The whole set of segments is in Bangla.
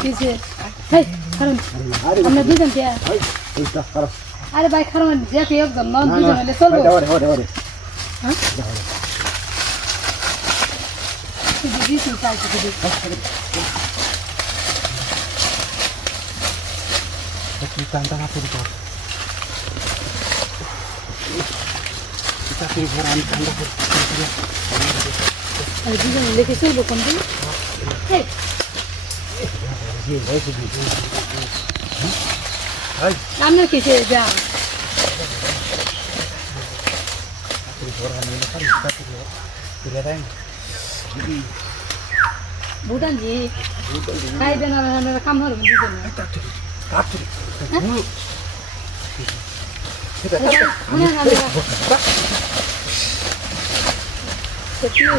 কিসে হেই কারণ আমরা দুজন কে আরে ভাই কারণ যে কে একজন নন দুজন হলে চলবো হ্যাঁ দিদি চাই দিদি কি কান্তা না করি তো চাকরি ঘর আমি কান্তা করি আরে দুজন লেকে চলবো কোন দিন হেই আপনার কিসে যা ভুটান জি খাইবেন আর কাম হল দুজন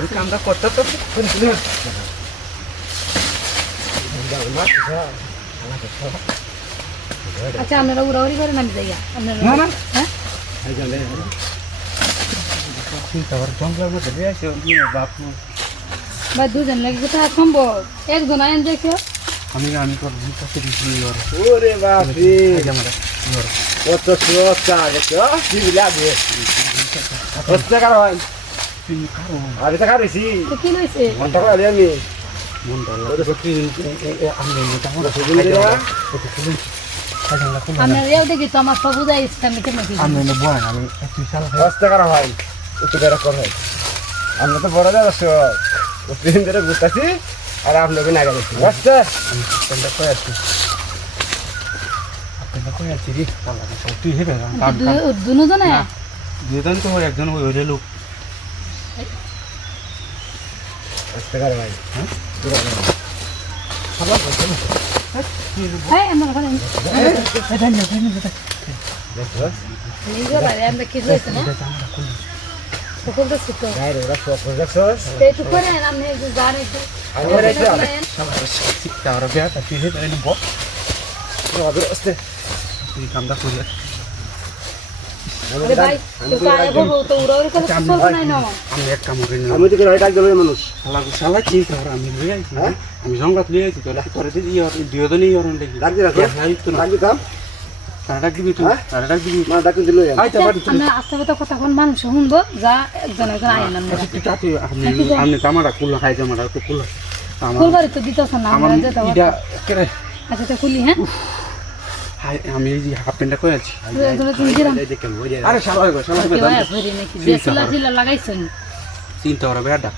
কামটা করতে তো আচ্ছা আপনারা উড়াউড়ি করেন আমি যাই আপনারা হ্যাঁ জঙ্গলের মধ্যে বাপ ভাই দুজন লাগে কোথায় সম্ভব একজন আইন দেখো আমি কাছে ওরে বাপ রে কত সুরক্ষা দেখো কি লাগে কত কারো হয় আরে টাকা দিছি তো কি হইছে মন টাকা আলি আমি মন ভালো আমি আপনার এও দেখি তো আমার সব বুঝাই আমি কেমন কি আমি বয় আমি বিশাল কত টাকা হয় একটু বেড়া করে আমরা তো বড় যাচ্ছ তিন ধরে ঘুরতেছি আর আপনাকে না গেছি বুঝতে আপনাদের কই আছি আপনাদের কই আছি রে তুই হেবে দুজনে দুজন তো একজন ওই লোক কত টাকা ভাই হ্যাঁ হ্যাঁ আমার ঘরে দেখো নিজে বাইরে আমরা কি হইছে না সকল তো ছিল বাইরে ওরা সব দেখছো একটু করে আমি জানি তো আমি রেখে শিক্ষা আর বিয়া তুই হেবে নিব আস্তে তুই কামটা করে আরে ভাই তো কায় বলবো তো উড়াউড়ি করে চলব নাই না আমি এক কাম করে আমি তো করে ডাক দিল মানুষ শালা কি কর আমি লই আইছি আমি সংবাদ লই আইছি তো করে দিই দিও নি ইয়রন দেখি ডাক দিলা তো ডাক দিতাম তারা দিবি তুই তারা দিবি মা ডাক দিল আইতা বাড়ি তুই আমরা আস্তে আস্তে কথা কোন মানুষ শুনবো যা একজন একজন আইন আমরা তুই তাতে আপনি কামাটা কুলা খাই জামাটা তো কুলা আমার ফুলবাড়ি তো দিতেছ না আমার আমরা যেতে ইডা কেরে আচ্ছা তো খুলি হ্যাঁ হাই আমি এই যে হাফ প্যান্টটা কই আছি তুমি দিলাম দেখেন ওই যে আরে শালা গো শালা কি হয় ভরি নাকি বেসলা জিলা লাগাইছেন চিন্তা করা বেড়া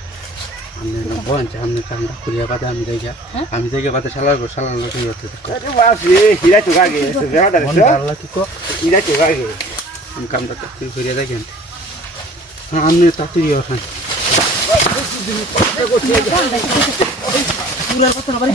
আমি বলেন আমি কামটা খুলিয়া বাদে আমি যাইগা আমি যাইগা বাদে শালা গো শালা লোক ইয়েতে আরে বাপ রে হিরা তো গাগে বেহাটা মন দেখছো ভালো কি কো হিরা তো গাগে আমি কামটা তুই করিয়া দেখেন হ্যাঁ আমি তাড়াতাড়ি ওখানে পুরা কথা না বাড়ি